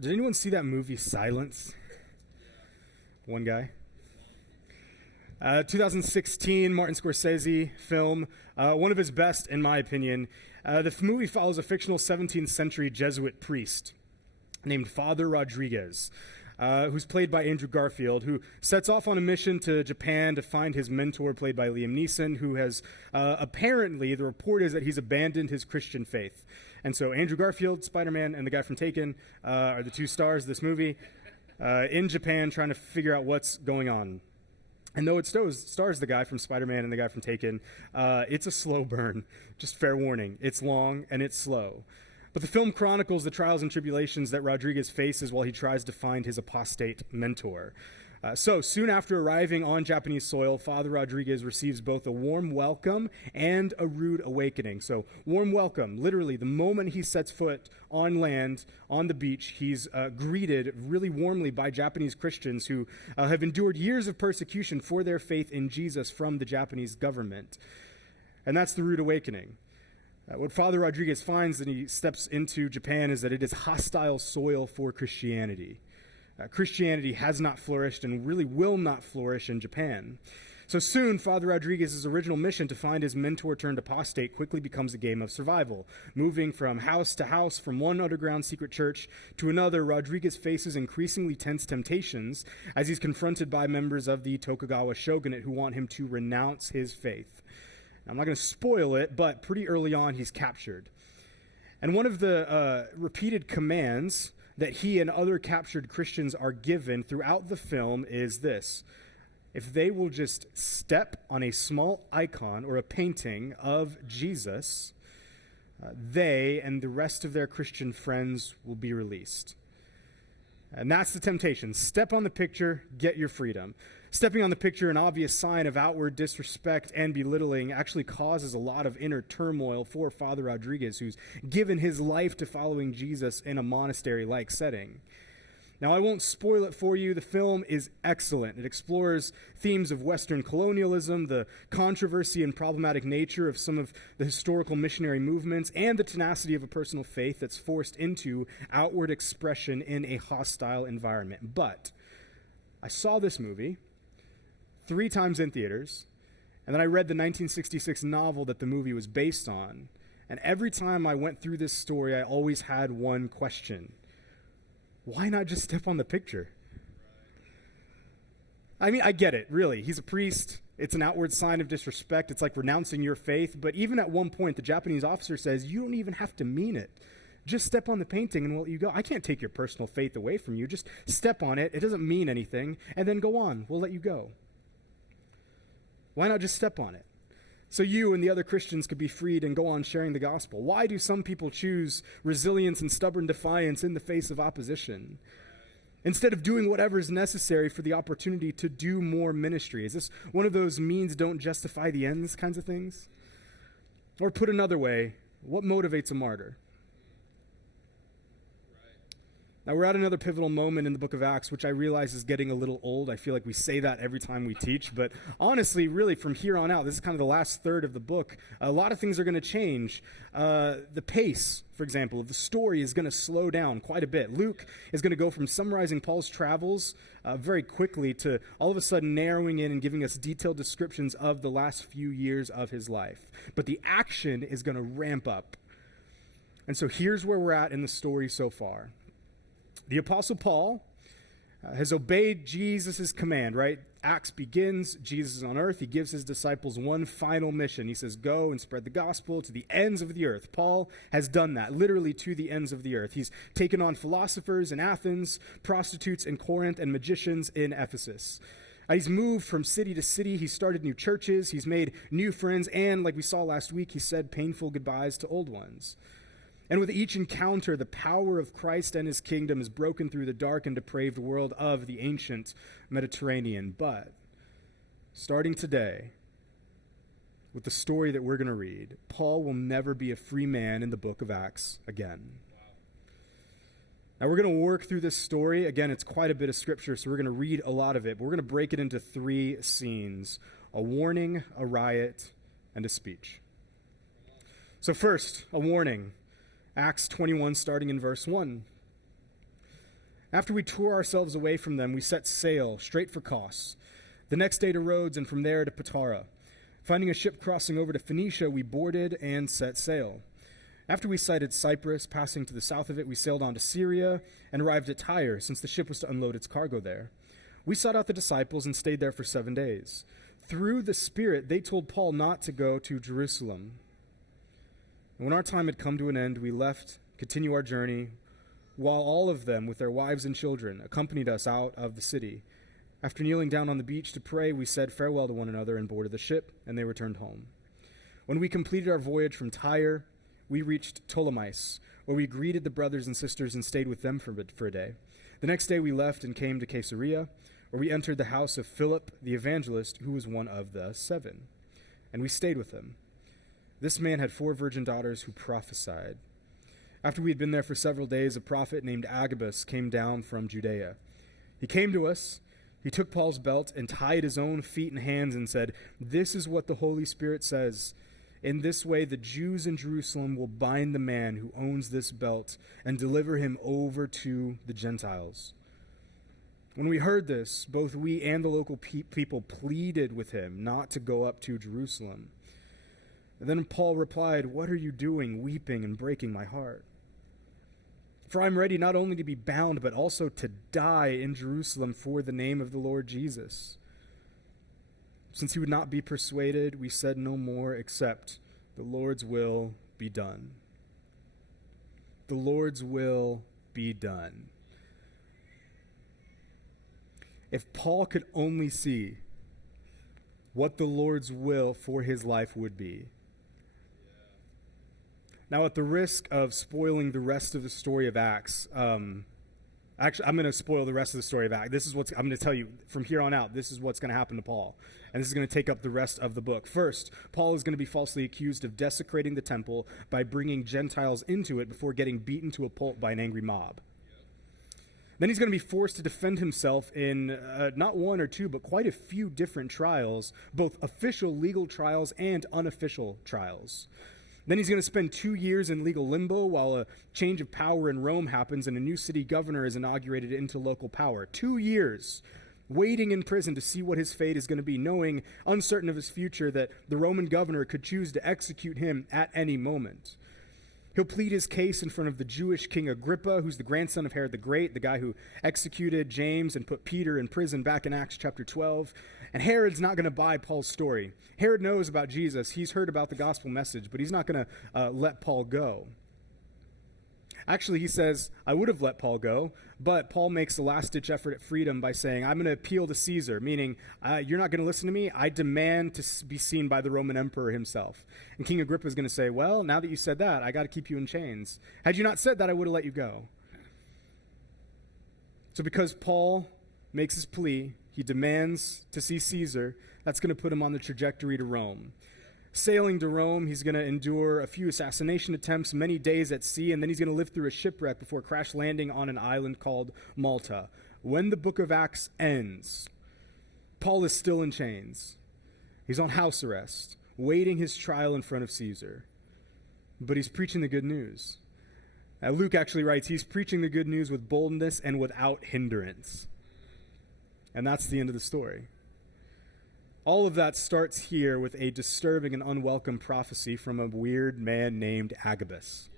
Did anyone see that movie Silence? One guy. 2016 Martin Scorsese film, one of his best in my opinion. The movie follows a fictional 17th century Jesuit priest named Father Rodriguez, who's played by Andrew Garfield, who sets off on a mission to Japan to find his mentor, played by Liam Neeson, who has apparently, the report is that he's abandoned his Christian faith. And so Andrew Garfield, Spider-Man, and the guy from Taken are the two stars of this movie in Japan trying to figure out what's going on. And though it stars the guy from Spider-Man and the guy from Taken, it's a slow burn. Just fair warning. It's long and it's slow. But the film chronicles the trials and tribulations that Rodriguez faces while he tries to find his apostate mentor. So soon after arriving on Japanese soil, Father Rodriguez receives both a warm welcome and a rude awakening. So warm welcome, literally the moment he sets foot on land, on the beach, he's greeted really warmly by Japanese Christians who have endured years of persecution for their faith in Jesus from the Japanese government. And that's the rude awakening. What Father Rodriguez finds when he steps into Japan is that it is hostile soil for Christianity. Christianity has not flourished and really will not flourish in Japan. So soon, Father Rodriguez's original mission to find his mentor turned apostate quickly becomes a game of survival. Moving from house to house, from one underground secret church to another, Rodriguez faces increasingly tense temptations as he's confronted by members of the Tokugawa shogunate who want him to renounce his faith. Now, I'm not going to spoil it, but pretty early on, he's captured. And one of the repeated commands that he and other captured Christians are given throughout the film is this: if they will just step on a small icon or a painting of Jesus, they and the rest of their Christian friends will be released. And that's the temptation. Step on the picture, get your freedom. Stepping on the picture, an obvious sign of outward disrespect and belittling, actually causes a lot of inner turmoil for Father Rodriguez, who's given his life to following Jesus in a monastery-like setting. Now, I won't spoil it for you. The film is excellent. It explores themes of Western colonialism, the controversy and problematic nature of some of the historical missionary movements, and the tenacity of a personal faith that's forced into outward expression in a hostile environment. But I saw this movie 3 times in theaters, and then I read the 1966 novel that the movie was based on. And every time I went through this story, I always had one question: why not just step on the picture? I mean, I get it, really. He's a priest. It's an outward sign of disrespect. It's like renouncing your faith. But even at one point, the Japanese officer says, you don't even have to mean it. Just step on the painting and we'll let you go. I can't take your personal faith away from you. Just step on it. It doesn't mean anything. And then go on. We'll let you go. Why not just step on it? So you and the other Christians could be freed and go on sharing the gospel. Why do some people choose resilience and stubborn defiance in the face of opposition, instead of doing whatever is necessary for the opportunity to do more ministry? Is this one of those means don't justify the ends kinds of things? Or put another way, what motivates a martyr? Now, we're at another pivotal moment in the book of Acts, which I realize is getting a little old. I feel like we say that every time we teach. But honestly, really, from here on out, this is kind of the last third of the book. A lot of things are going to change. The pace, for example, of the story is going to slow down quite a bit. Luke is going to go from summarizing Paul's travels very quickly to all of a sudden narrowing in and giving us detailed descriptions of the last few years of his life. But the action is going to ramp up. And so here's where we're at in the story so far. The Apostle Paul has obeyed Jesus' command, right? Acts begins, Jesus is on earth. He gives his disciples one final mission. He says, go and spread the gospel to the ends of the earth. Paul has done that, literally to the ends of the earth. He's taken on philosophers in Athens, prostitutes in Corinth, and magicians in Ephesus. He's moved from city to city. He started new churches. He's made new friends. And like we saw last week, he said painful goodbyes to old ones. And with each encounter, the power of Christ and his kingdom is broken through the dark and depraved world of the ancient Mediterranean. But starting today, with the story that we're going to read, Paul will never be a free man in the book of Acts again. Now, we're going to work through this story. Again, it's quite a bit of scripture, so we're going to read a lot of it. But we're going to break it into 3 scenes: a warning, a riot, and a speech. So first, a warning. Acts 21, starting in verse 1. After we tore ourselves away from them, we set sail straight for Kos. The next day to Rhodes, and from there to Patara. Finding a ship crossing over to Phoenicia, we boarded and set sail. After we sighted Cyprus, passing to the south of it, we sailed on to Syria and arrived at Tyre, since the ship was to unload its cargo there. We sought out the disciples and stayed there for 7 days. Through the Spirit, they told Paul not to go to Jerusalem. And when our time had come to an end, we left, continued our journey, while all of them, with their wives and children, accompanied us out of the city. After kneeling down on the beach to pray, we said farewell to one another and boarded the ship, and they returned home. When we completed our voyage from Tyre, we reached Ptolemais, where we greeted the brothers and sisters and stayed with them for a day. The next day we left and came to Caesarea, where we entered the house of Philip the evangelist, who was one of the 7. And we stayed with him. This man had 4 virgin daughters who prophesied. After we had been there for several days, a prophet named Agabus came down from Judea. He came to us. He took Paul's belt and tied his own feet and hands and said, "This is what the Holy Spirit says. In this way, the Jews in Jerusalem will bind the man who owns this belt and deliver him over to the Gentiles." When we heard this, both we and the local people pleaded with him not to go up to Jerusalem. And then Paul replied, "What are you doing, weeping and breaking my heart? For I am ready not only to be bound, but also to die in Jerusalem for the name of the Lord Jesus." Since he would not be persuaded, we said no more except, "The Lord's will be done." The Lord's will be done. If Paul could only see what the Lord's will for his life would be. Now, at the risk of spoiling the rest of the story of Acts, actually, I'm going to spoil the rest of the story of Acts. I'm going to tell you from here on out, this is what's going to happen to Paul. And this is going to take up the rest of the book. First, Paul is going to be falsely accused of desecrating the temple by bringing Gentiles into it before getting beaten to a pulp by an angry mob. Then he's going to be forced to defend himself in not 1 or 2, but quite a few different trials, both official legal trials and unofficial trials. Then he's going to spend 2 years in legal limbo while a change of power in Rome happens and a new city governor is inaugurated into local power. 2 years waiting in prison to see what his fate is going to be, knowing, uncertain of his future, that the Roman governor could choose to execute him at any moment. He'll plead his case in front of the Jewish King Agrippa, who's the grandson of Herod the Great, the guy who executed James and put Peter in prison back in Acts chapter 12. And Herod's not going to buy Paul's story. Herod knows about Jesus. He's heard about the gospel message, but he's not going to let Paul go. Actually, he says, "I would have let Paul go," but Paul makes a last-ditch effort at freedom by saying, "I'm going to appeal to Caesar," meaning, "You're not going to listen to me. I demand to be seen by the Roman emperor himself." And King Agrippa is going to say, "Well, now that you said that, I got to keep you in chains. Had you not said that, I would have let you go." So because Paul makes his plea, he demands to see Caesar, that's going to put him on the trajectory to Rome. Sailing to Rome, he's going to endure a few assassination attempts, many days at sea, and then he's going to live through a shipwreck before crash landing on an island called Malta. When the book of Acts ends, Paul is still in chains. He's on house arrest, waiting his trial in front of Caesar. But he's preaching the good news. Luke actually writes, he's preaching the good news with boldness and without hindrance. And that's the end of the story. All of that starts here with a disturbing and unwelcome prophecy from a weird man named Agabus.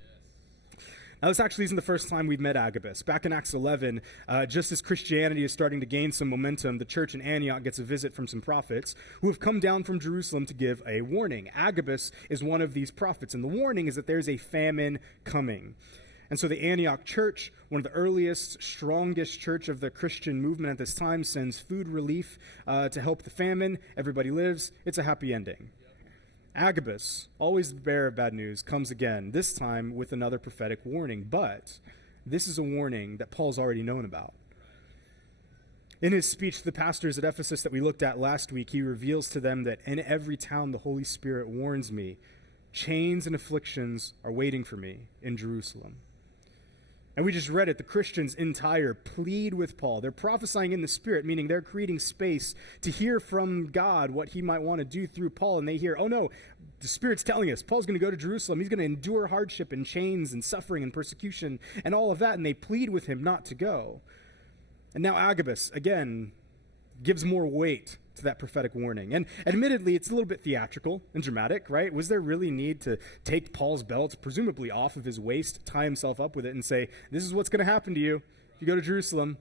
Now, this actually isn't the first time we've met Agabus. Back in Acts 11, just as Christianity is starting to gain some momentum, the church in Antioch gets a visit from some prophets who have come down from Jerusalem to give a warning. Agabus is one of these prophets, and the warning is that there's a famine coming. And so the Antioch church, one of the earliest, strongest church of the Christian movement at this time, sends food relief to help the famine. Everybody lives. It's a happy ending. Agabus, always the bearer of bad news, comes again, this time with another prophetic warning. But this is a warning that Paul's already known about. In his speech to the pastors at Ephesus that we looked at last week, he reveals to them that in every town the Holy Spirit warns me, chains and afflictions are waiting for me in Jerusalem. And we just read it. The Christians in Tyre plead with Paul. They're prophesying in the Spirit, meaning they're creating space to hear from God what he might want to do through Paul. And they hear, oh no, the Spirit's telling us Paul's going to go to Jerusalem. He's going to endure hardship and chains and suffering and persecution and all of that. And they plead with him not to go. And now Agabus, again, gives more weight to that prophetic warning. And admittedly, it's a little bit theatrical and dramatic, right? Was there really need to take Paul's belt, presumably off of his waist, tie himself up with it, and say, this is what's going to happen to you if you go to Jerusalem?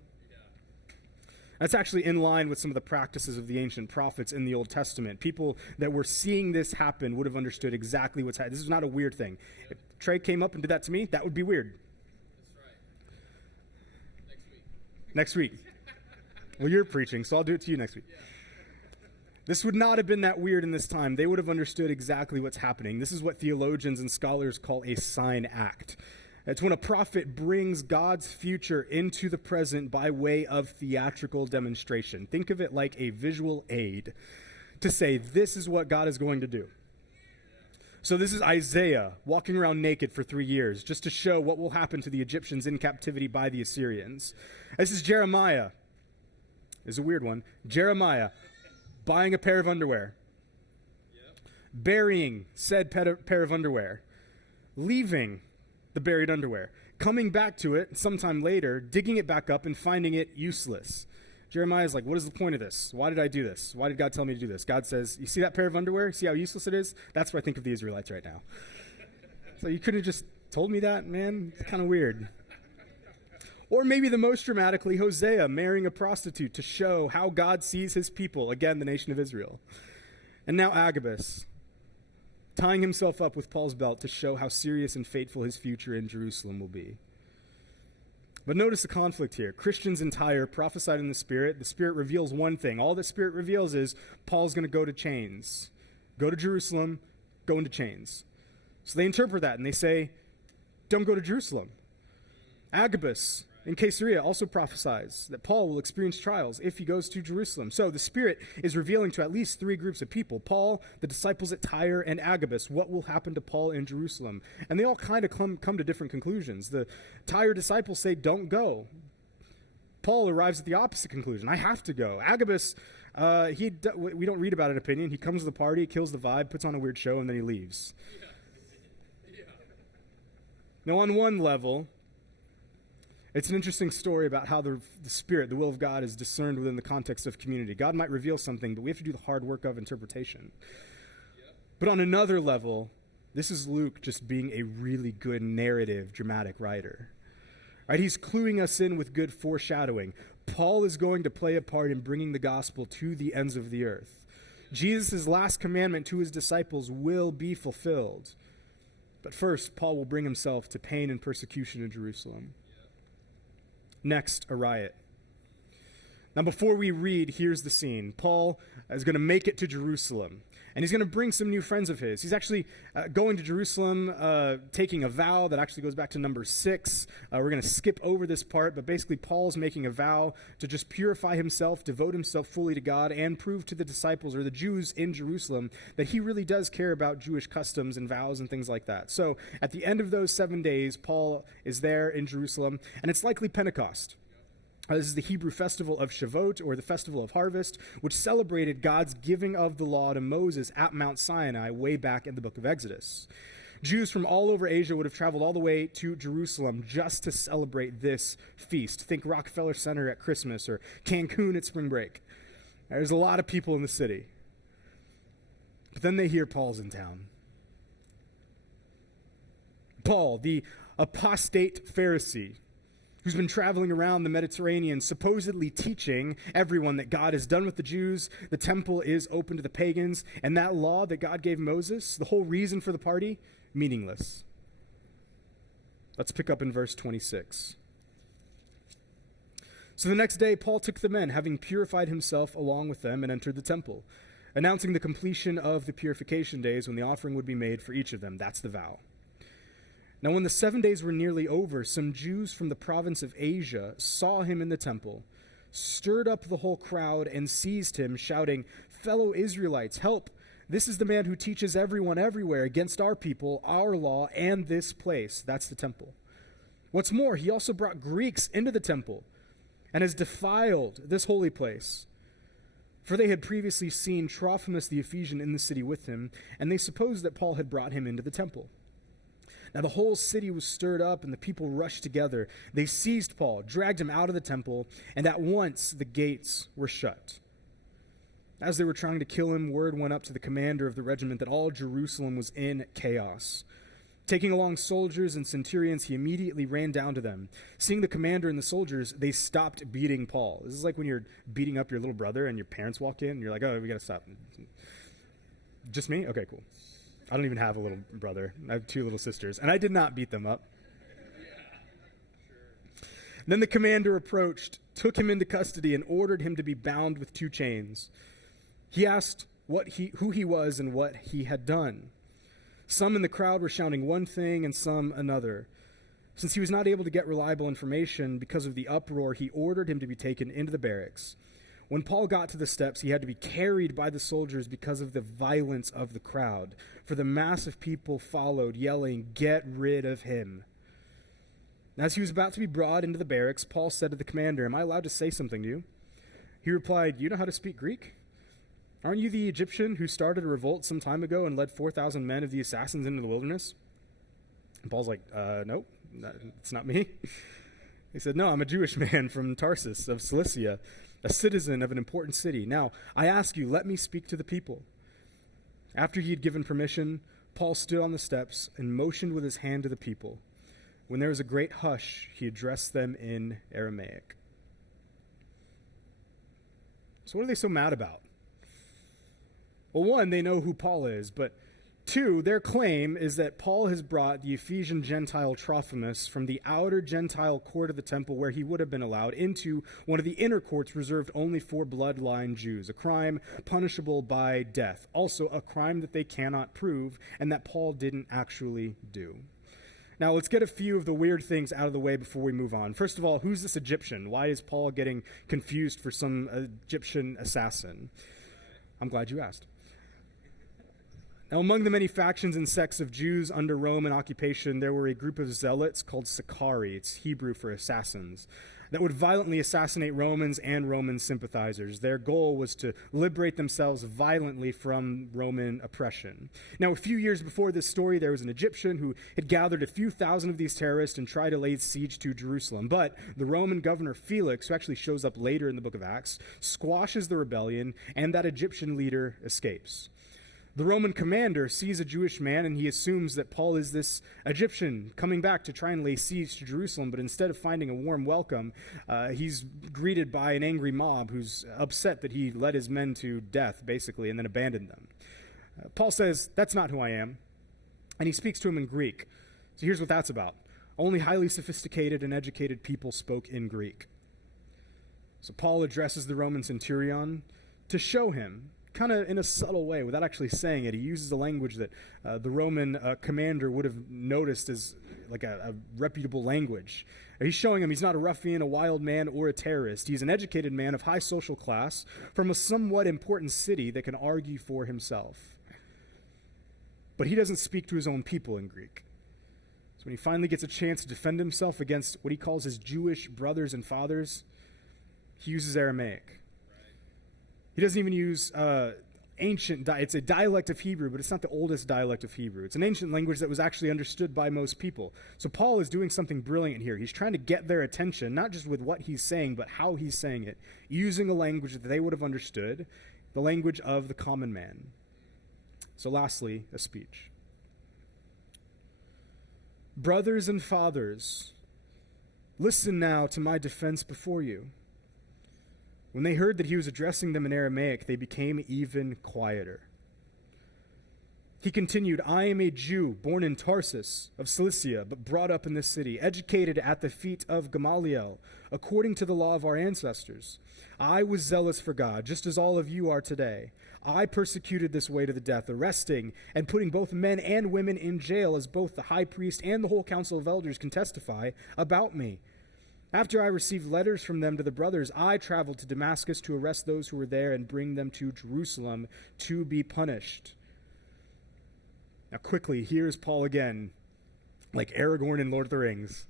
That's actually in line with some of the practices of the ancient prophets in the Old Testament. People that were seeing this happen would have understood exactly what's happening. This is not a weird thing. If Trey came up and did that to me, that would be weird. That's right. Next week. Well, you're preaching, so I'll do it to you next week. Yeah. This would not have been that weird in this time. They would have understood exactly what's happening. This is what theologians and scholars call a sign act. It's when a prophet brings God's future into the present by way of theatrical demonstration. Think of it like a visual aid to say, this is what God is going to do. So this is Isaiah walking around naked for 3 years just to show what will happen to the Egyptians in captivity by the Assyrians. This is Jeremiah. This is a weird one. Jeremiah buying a pair of underwear. Burying said pair of underwear. Leaving the buried underwear, coming back to it sometime later, digging it back up and finding it useless. Jeremiah's like, what is the point of this? Why did I do this? Why did God tell me to do this? God says, you see that pair of underwear? See how useless it is? That's what I think of the Israelites right now. So you could have just told me that, man? It's kind of weird. Or maybe the most dramatically, Hosea marrying a prostitute to show how God sees his people, again, the nation of Israel. And now Agabus, tying himself up with Paul's belt to show how serious and fateful his future in Jerusalem will be. But notice the conflict here. Christians in Tyre prophesied in the Spirit. The Spirit reveals one thing. All the Spirit reveals is Paul's going to go to chains. Go to Jerusalem, go into chains. So they interpret that and they say, don't go to Jerusalem. Agabus in Caesarea also prophesies that Paul will experience trials if he goes to Jerusalem. So the Spirit is revealing to at least 3 groups of people, Paul, the disciples at Tyre, and Agabus, what will happen to Paul in Jerusalem. And they all kind of come to different conclusions. The Tyre disciples say, don't go. Paul arrives at the opposite conclusion. I have to go. Agabus, we don't read about an opinion. He comes to the party, kills the vibe, puts on a weird show, and then he leaves. Yeah. Now, on one level, it's an interesting story about how the Spirit, the will of God, is discerned within the context of community. God might reveal something, but we have to do the hard work of interpretation. Yep. But on another level, this is Luke just being a really good narrative, dramatic writer. Right? He's cluing us in with good foreshadowing. Paul is going to play a part in bringing the gospel to the ends of the earth. Jesus' last commandment to his disciples will be fulfilled. But first, Paul will bring himself to pain and persecution in Jerusalem. Next, a riot. Now, before we read, here's the scene. Paul is going to make it to Jerusalem, and he's going to bring some new friends of his. He's actually going to Jerusalem, taking a vow that actually goes back to number 6. We're going to skip over this part, but basically Paul's making a vow to just purify himself, devote himself fully to God, and prove to the disciples or the Jews in Jerusalem that he really does care about Jewish customs and vows and things like that. So at the end of those 7 days, Paul is there in Jerusalem, and it's likely Pentecost. This is the Hebrew festival of Shavuot, or the festival of harvest, which celebrated God's giving of the law to Moses at Mount Sinai way back in the book of Exodus. Jews from all over Asia would have traveled all the way to Jerusalem just to celebrate this feast. Think Rockefeller Center at Christmas or Cancun at spring break. There's a lot of people in the city. But then they hear Paul's in town. Paul, the apostate Pharisee, who's been traveling around the Mediterranean supposedly teaching everyone that God is done with the Jews, the temple is open to the pagans, and that law that God gave Moses, the whole reason for the party, meaningless. Let's pick up in verse 26. So the next day Paul took the men, having purified himself along with them, and entered the temple, announcing the completion of the purification days when the offering would be made for each of them. That's the vow. Now, when the 7 days were nearly over, some Jews from the province of Asia saw him in the temple, stirred up the whole crowd, and seized him, shouting, "Fellow Israelites, help! This is the man who teaches everyone everywhere against our people, our law, and this place." That's the temple. What's more, he also brought Greeks into the temple and has defiled this holy place. For they had previously seen Trophimus the Ephesian in the city with him, and they supposed that Paul had brought him into the temple. Now the whole city was stirred up, and the people rushed together. They seized Paul, dragged him out of the temple, and at once the gates were shut. As they were trying to kill him, word went up to the commander of the regiment that all Jerusalem was in chaos. Taking along soldiers and centurions, he immediately ran down to them. Seeing the commander and the soldiers, they stopped beating Paul. This is like when you're beating up your little brother and your parents walk in, and you're like, oh, we got to stop. Just me? Okay, cool. I don't even have a little brother. I have 2 little sisters, and I did not beat them up. Then the commander approached, took him into custody, and ordered him to be bound with 2 chains. He asked who he was and what he had done. Some in the crowd were shouting one thing and some another. Since he was not able to get reliable information because of the uproar, he ordered him to be taken into the barracks. When Paul got to the steps, he had to be carried by the soldiers because of the violence of the crowd, for the mass of people followed, yelling, "Get rid of him." As he was about to be brought into the barracks, Paul said to the commander, "Am I allowed to say something to you?" He replied, "You know how to speak Greek? Aren't you the Egyptian who started a revolt some time ago and led 4,000 men of the assassins into the wilderness?" And Paul's like, "Nope, it's not me." He said, "No, I'm a Jewish man from Tarsus of Cilicia, a citizen of an important city. Now, I ask you, let me speak to the people." After he had given permission, Paul stood on the steps and motioned with his hand to the people. When there was a great hush, he addressed them in Aramaic. So what are they so mad about? Well, 1, they know who Paul is, but 2, their claim is that Paul has brought the Ephesian Gentile Trophimus from the outer Gentile court of the temple where he would have been allowed into one of the inner courts reserved only for bloodline Jews, a crime punishable by death, also a crime that they cannot prove and that Paul didn't actually do. Now, let's get a few of the weird things out of the way before we move on. First of all, who's this Egyptian? Why is Paul getting confused for some Egyptian assassin? I'm glad you asked. Now, among the many factions and sects of Jews under Roman occupation, there were a group of zealots called Sicarii, it's Hebrew for assassins, that would violently assassinate Romans and Roman sympathizers. Their goal was to liberate themselves violently from Roman oppression. Now, a few years before this story, there was an Egyptian who had gathered a few thousand of these terrorists and tried to lay siege to Jerusalem. But the Roman governor Felix, who actually shows up later in the book of Acts, squashes the rebellion, and that Egyptian leader escapes. The Roman commander sees a Jewish man, and he assumes that Paul is this Egyptian coming back to try and lay siege to Jerusalem, but instead of finding a warm welcome, he's greeted by an angry mob who's upset that he led his men to death, basically, and then abandoned them. Paul says, "That's not who I am," and he speaks to him in Greek. So here's what that's about. Only highly sophisticated and educated people spoke in Greek. So Paul addresses the Roman centurion to show him, kind of in a subtle way, without actually saying it. He uses a language that the Roman commander would have noticed as like a reputable language. He's showing him he's not a ruffian, a wild man, or a terrorist. He's an educated man of high social class from a somewhat important city that can argue for himself. But he doesn't speak to his own people in Greek. So when he finally gets a chance to defend himself against what he calls his Jewish brothers and fathers, he uses Aramaic. He doesn't even use it's a dialect of Hebrew, but it's not the oldest dialect of Hebrew. It's an ancient language that was actually understood by most people. So Paul is doing something brilliant here. He's trying to get their attention, not just with what he's saying, but how he's saying it, using a language that they would have understood, the language of the common man. So lastly, a speech. "Brothers and fathers, listen now to my defense before you." When they heard that he was addressing them in Aramaic, they became even quieter. He continued, "I am a Jew, born in Tarsus of Cilicia, but brought up in this city, educated at the feet of Gamaliel, according to the law of our ancestors. I was zealous for God, just as all of you are today. I persecuted this way to the death, arresting and putting both men and women in jail, as both the high priest and the whole council of elders can testify about me. After I received letters from them to the brothers, I traveled to Damascus to arrest those who were there and bring them to Jerusalem to be punished." Now quickly, here's Paul again, like Aragorn in Lord of the Rings,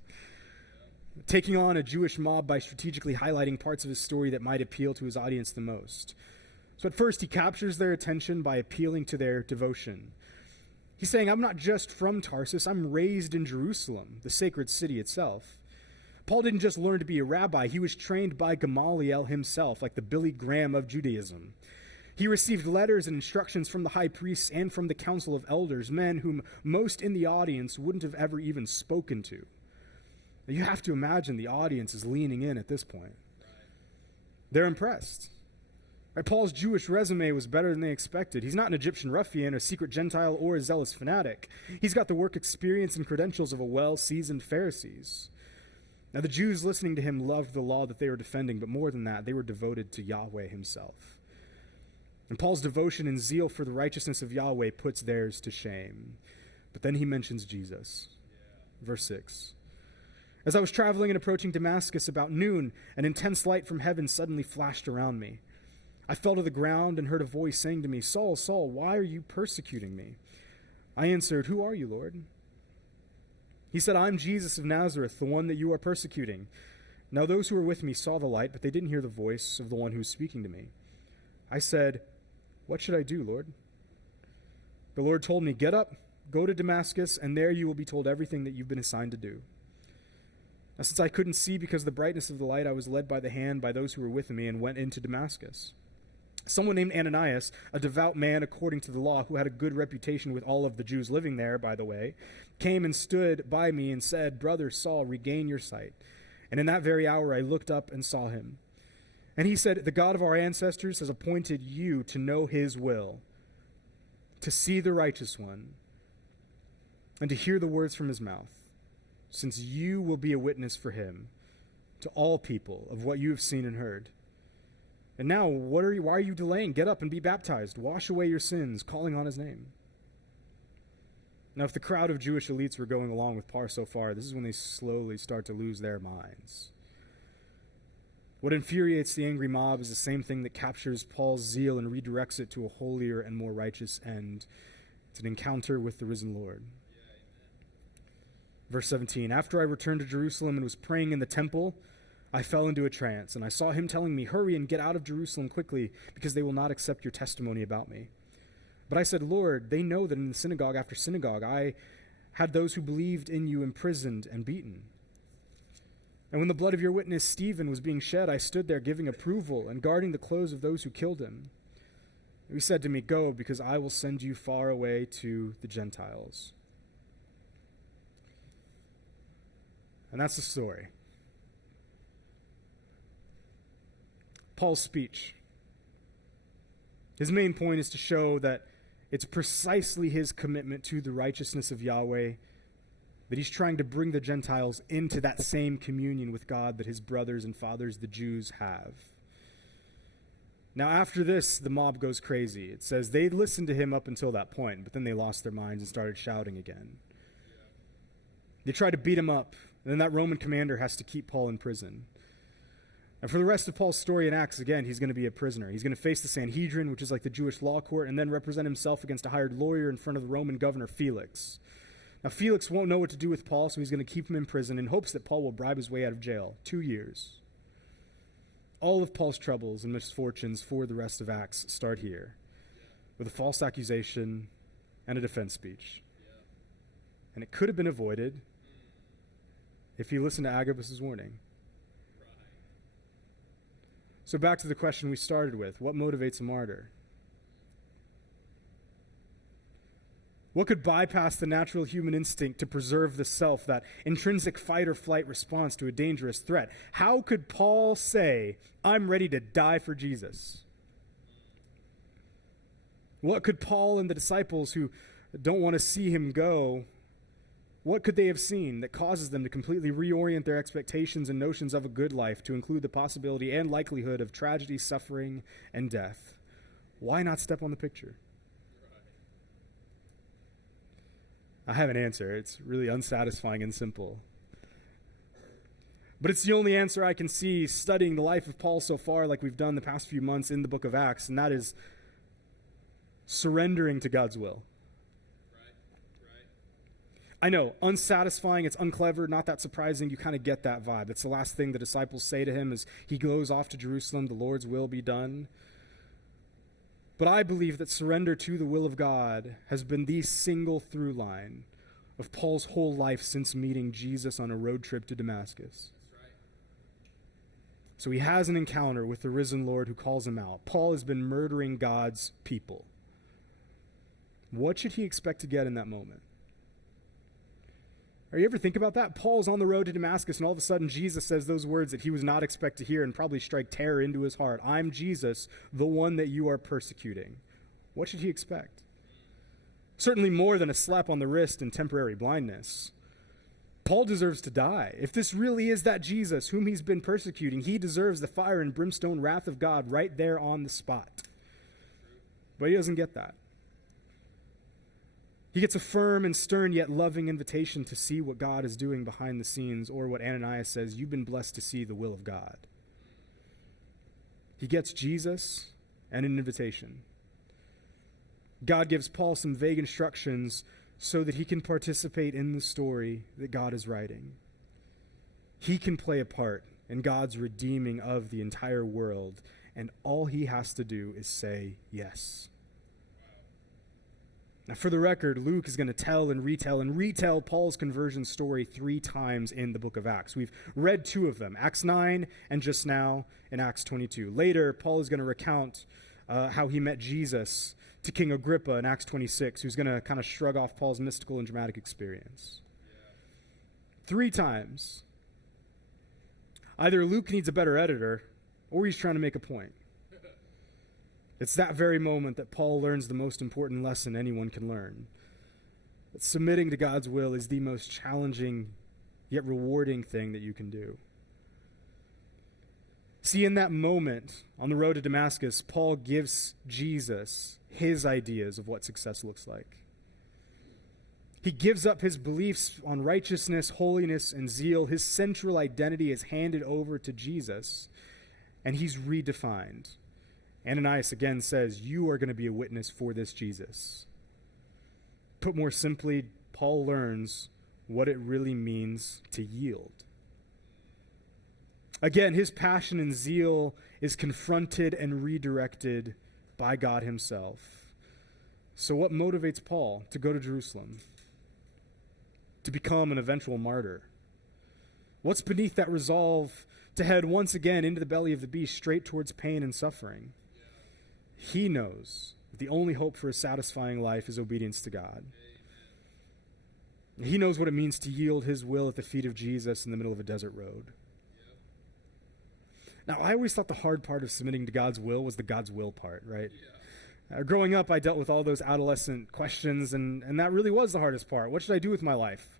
taking on a Jewish mob by strategically highlighting parts of his story that might appeal to his audience the most. So at first, he captures their attention by appealing to their devotion. He's saying, I'm not just from Tarsus, I'm raised in Jerusalem, the sacred city itself. Paul didn't just learn to be a rabbi, he was trained by Gamaliel himself, like the Billy Graham of Judaism. He received letters and instructions from the high priests and from the council of elders, men whom most in the audience wouldn't have ever even spoken to. You have to imagine the audience is leaning in at this point. They're impressed. Right, Paul's Jewish resume was better than they expected. He's not an Egyptian ruffian, a secret Gentile, or a zealous fanatic. He's got the work experience and credentials of a well-seasoned Pharisee. Now, the Jews listening to him loved the law that they were defending, but more than that, they were devoted to Yahweh himself. And Paul's devotion and zeal for the righteousness of Yahweh puts theirs to shame. But then he mentions Jesus. Verse 6. As I was traveling and approaching Damascus about noon, an intense light from heaven suddenly flashed around me. I fell to the ground and heard a voice saying to me, Saul, Saul, why are you persecuting me? I answered, Who are you, Lord? He said, I'm Jesus of Nazareth, the one that you are persecuting. Now those who were with me saw the light, but they didn't hear the voice of the one who was speaking to me. I said, What should I do, Lord? The Lord told me, Get up, go to Damascus, and there you will be told everything that you've been assigned to do. Now, since I couldn't see because of the brightness of the light, I was led by the hand by those who were with me and went into Damascus. Someone named Ananias, a devout man according to the law, who had a good reputation with all of the Jews living there, by the way, came and stood by me and said, Brother Saul, regain your sight. And in that very hour I looked up and saw him. And he said, The God of our ancestors has appointed you to know his will, to see the righteous one, and to hear the words from his mouth, since you will be a witness for him to all people of what you have seen and heard. And now, why are you delaying? Get up and be baptized. Wash away your sins, calling on his name. Now, if the crowd of Jewish elites were going along with Paul so far, this is when they slowly start to lose their minds. What infuriates the angry mob is the same thing that captures Paul's zeal and redirects it to a holier and more righteous end. It's an encounter with the risen Lord. Verse 17, After I returned to Jerusalem and was praying in the temple, I fell into a trance, and I saw him telling me, Hurry and get out of Jerusalem quickly, because they will not accept your testimony about me. But I said, Lord, they know that in the synagogue after synagogue I had those who believed in you imprisoned and beaten. And when the blood of your witness Stephen was being shed, I stood there giving approval and guarding the clothes of those who killed him. He said to me, Go, because I will send you far away to the Gentiles. And that's the story. Paul's speech. His main point is to show that it's precisely his commitment to the righteousness of Yahweh that he's trying to bring the Gentiles into that same communion with God that his brothers and fathers, the Jews, have. Now, after this, the mob goes crazy. It says they listened to him up until that point, but then they lost their minds and started shouting again. They tried to beat him up, and then that Roman commander has to keep Paul in prison. And for the rest of Paul's story in Acts, again, he's going to be a prisoner. He's going to face the Sanhedrin, which is like the Jewish law court, and then represent himself against a hired lawyer in front of the Roman governor Felix. Now, Felix won't know what to do with Paul, so he's going to keep him in prison in hopes that Paul will bribe his way out of jail. 2 years. All of Paul's troubles and misfortunes for the rest of Acts start here, with a false accusation and a defense speech. And it could have been avoided if he listened to Agabus' warning. So back to the question we started with. What motivates a martyr? What could bypass the natural human instinct to preserve the self, that intrinsic fight or flight response to a dangerous threat? How could Paul say, I'm ready to die for Jesus? What could Paul and the disciples who don't want to see him go, what could they have seen that causes them to completely reorient their expectations and notions of a good life to include the possibility and likelihood of tragedy, suffering, and death? Why not step on the picture? I have an answer. It's really unsatisfying and simple. But it's the only answer I can see studying the life of Paul so far, like we've done the past few months in the book of Acts, and that is surrendering to God's will. I know, unsatisfying, it's unclever, not that surprising. You kind of get that vibe. That's the last thing the disciples say to him as he goes off to Jerusalem, the Lord's will be done. But I believe that surrender to the will of God has been the single through line of Paul's whole life since meeting Jesus on a road trip to Damascus. So he has an encounter with the risen Lord who calls him out. Paul has been murdering God's people. What should he expect to get in that moment? Or you ever think about that? Paul's on the road to Damascus, and all of a sudden Jesus says those words that he was not expected to hear and probably strike terror into his heart. I'm Jesus, the one that you are persecuting. What should he expect? Certainly more than a slap on the wrist and temporary blindness. Paul deserves to die. If this really is that Jesus whom he's been persecuting, he deserves the fire and brimstone wrath of God right there on the spot. But he doesn't get that. He gets a firm and stern yet loving invitation to see what God is doing behind the scenes, or what Ananias says, you've been blessed to see the will of God. He gets Jesus and an invitation. God gives Paul some vague instructions so that he can participate in the story that God is writing. He can play a part in God's redeeming of the entire world, and all he has to do is say yes. Now, for the record, Luke is going to tell and retell Paul's conversion story 3 times in the book of Acts. We've read 2 of them, Acts 9 and just now in Acts 22. Later, Paul is going to recount how he met Jesus to King Agrippa in Acts 26, who's going to kind of shrug off Paul's mystical and dramatic experience. 3 times. Either Luke needs a better editor, or he's trying to make a point. It's that very moment that Paul learns the most important lesson anyone can learn. That submitting to God's will is the most challenging yet rewarding thing that you can do. See, in that moment on the road to Damascus, Paul gives Jesus his ideas of what success looks like. He gives up his beliefs on righteousness, holiness, and zeal. His central identity is handed over to Jesus, and he's redefined. Ananias again says, you are going to be a witness for this Jesus. Put more simply, Paul learns what it really means to yield. Again, his passion and zeal is confronted and redirected by God himself. So what motivates Paul to go to Jerusalem? To become an eventual martyr? What's beneath that resolve to head once again into the belly of the beast, straight towards pain and suffering? He knows that the only hope for a satisfying life is obedience to God. He knows what it means to yield his will at the feet of Jesus in the middle of a desert road. Now, I always thought the hard part of submitting to God's will was the God's will part, right? Growing up, I dealt with all those adolescent questions, and that really was the hardest part. What should I do with my life?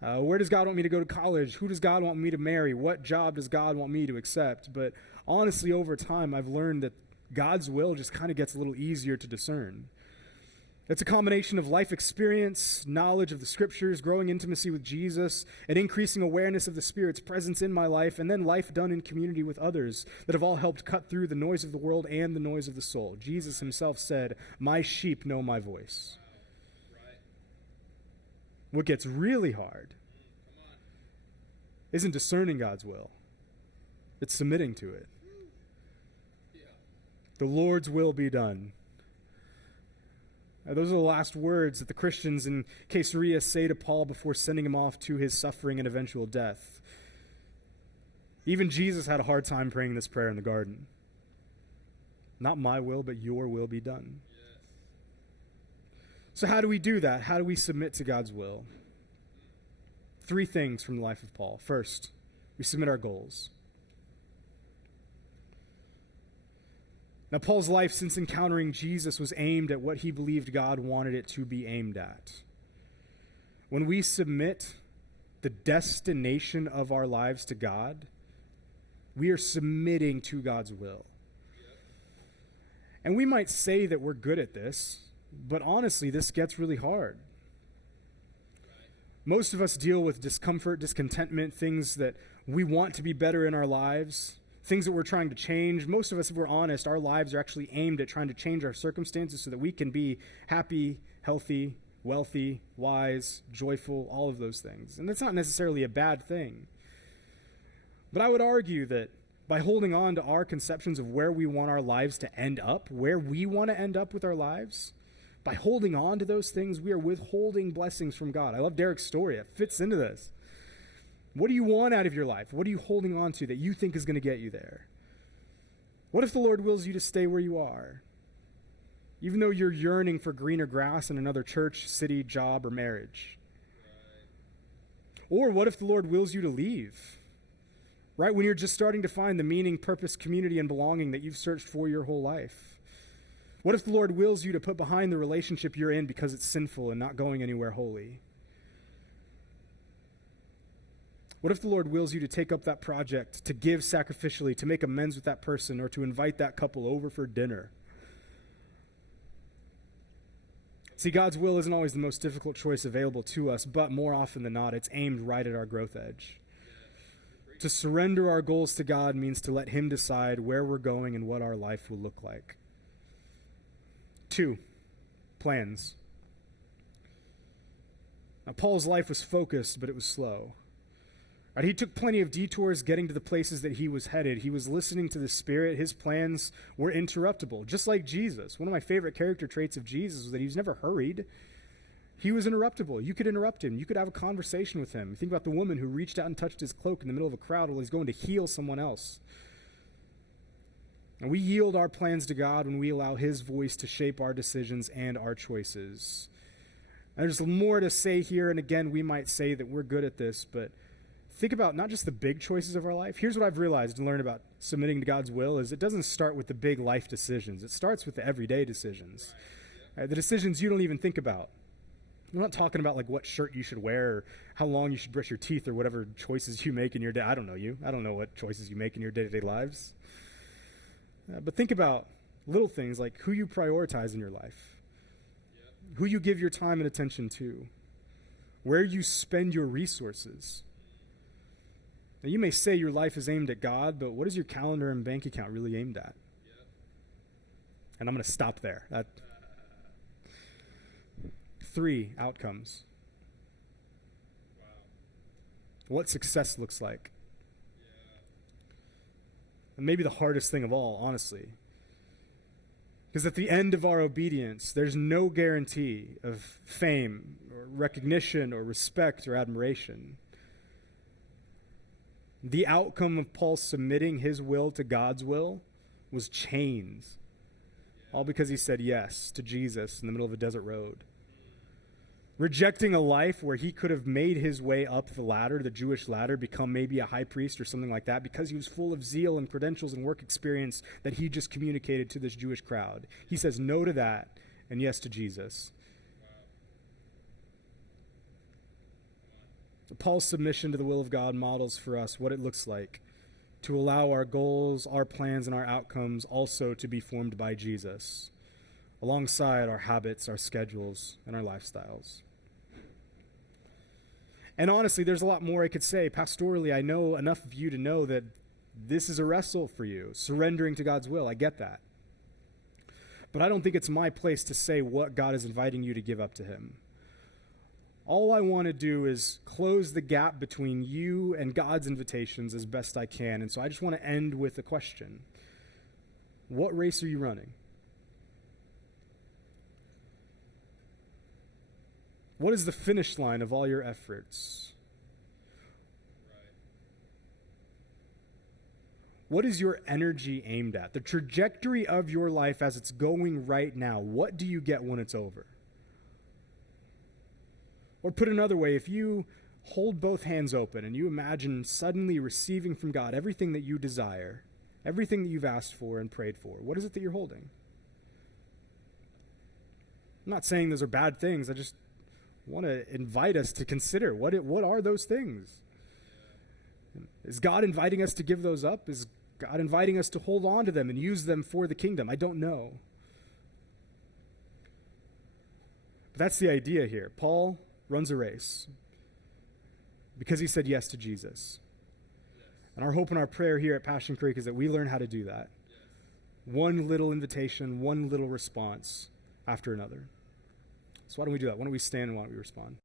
Where does God want me to go to college? Who does God want me to marry? What job does God want me to accept? But honestly, over time, I've learned that God's will just kind of gets a little easier to discern. It's a combination of life experience, knowledge of the scriptures, growing intimacy with Jesus, and increasing awareness of the Spirit's presence in my life, and then life done in community with others that have all helped cut through the noise of the world and the noise of the soul. Jesus himself said, my sheep know my voice. What gets really hard isn't discerning God's will. It's submitting to it. The Lord's will be done. Those are the last words that the Christians in Caesarea say to Paul before sending him off to his suffering and eventual death. Even Jesus had a hard time praying this prayer in the garden. Not my will, but your will be done. Yes. So how do we do that? How do we submit to God's will? 3 things from the life of Paul. First, we submit our goals. Now, Paul's life since encountering Jesus was aimed at what he believed God wanted it to be aimed at. When we submit the destination of our lives to God, we are submitting to God's will. And we might say that we're good at this, but honestly, this gets really hard. Most of us deal with discomfort, discontentment, things that we want to be better in our lives, things that we're trying to change. Most of us, if we're honest, our lives are actually aimed at trying to change our circumstances so that we can be happy, healthy, wealthy, wise, joyful, all of those things. And that's not necessarily a bad thing. But I would argue that by holding on to our conceptions of where we want our lives to end up, where we want to end up with our lives, by holding on to those things, we are withholding blessings from God. I love Derek's story. It fits into this. What do you want out of your life? What are you holding on to that you think is going to get you there? What if the Lord wills you to stay where you are, even though you're yearning for greener grass in another church, city, job, or marriage? Or what if the Lord wills you to leave, right when you're just starting to find the meaning, purpose, community, and belonging that you've searched for your whole life? What if the Lord wills you to put behind the relationship you're in because it's sinful and not going anywhere holy? What if the Lord wills you to take up that project, to give sacrificially, to make amends with that person, or to invite that couple over for dinner? See, God's will isn't always the most difficult choice available to us, but more often than not, it's aimed right at our growth edge. To surrender our goals to God means to let Him decide where we're going and what our life will look like. 2, plans. Now, Paul's life was focused, but it was slow. Right, he took plenty of detours getting to the places that he was headed. He was listening to the Spirit. His plans were interruptible, just like Jesus. One of my favorite character traits of Jesus was that he was never hurried. He was interruptible. You could interrupt him. You could have a conversation with him. Think about the woman who reached out and touched his cloak in the middle of a crowd while he's going to heal someone else. And we yield our plans to God when we allow His voice to shape our decisions and our choices. And there's more to say here, and again, we might say that we're good at this, but think about not just the big choices of our life. Here's what I've realized and learned about submitting to God's will is it doesn't start with the big life decisions. It starts with the everyday decisions. Right, the decisions you don't even think about. I'm not talking about like what shirt you should wear or how long you should brush your teeth or whatever choices you make in your day. I don't know you. I don't know what choices you make in your day-to-day lives. But think about little things like who you prioritize in your life, who you give your time and attention to, where you spend your resources. Now, you may say your life is aimed at God, but what is your calendar and bank account really aimed at? And I'm going to stop there. 3, outcomes. What success looks like. And maybe the hardest thing of all, honestly. Because at the end of our obedience, there's no guarantee of fame or recognition or respect or admiration. The outcome of Paul submitting his will to God's will was chains. All because he said yes to Jesus in the middle of a desert road. Rejecting a life where he could have made his way up the ladder, the Jewish ladder, become maybe a high priest or something like that, because he was full of zeal and credentials and work experience that he just communicated to this Jewish crowd. He says no to that and yes to Jesus. Paul's submission to the will of God models for us what it looks like to allow our goals, our plans, and our outcomes also to be formed by Jesus, alongside our habits, our schedules, and our lifestyles. And honestly, there's a lot more I could say. Pastorally, I know enough of you to know that this is a wrestle for you, surrendering to God's will. I get that. But I don't think it's my place to say what God is inviting you to give up to Him. All I want to do is close the gap between you and God's invitations as best I can. And so I just want to end with a question. What race are you running? What is the finish line of all your efforts? What is your energy aimed at? The trajectory of your life as it's going right now. What do you get when it's over? Or put another way, if you hold both hands open and you imagine suddenly receiving from God everything that you desire, everything that you've asked for and prayed for, what is it that you're holding? I'm not saying those are bad things. I just want to invite us to consider what are those things? Is God inviting us to give those up? Is God inviting us to hold on to them and use them for the kingdom? I don't know. But that's the idea here. Paul runs a race because he said yes to Jesus. And our hope and our prayer here at Passion Creek is that we learn how to do that. One little invitation, one little response after another. So why don't we do that? Why don't we stand and why don't we respond?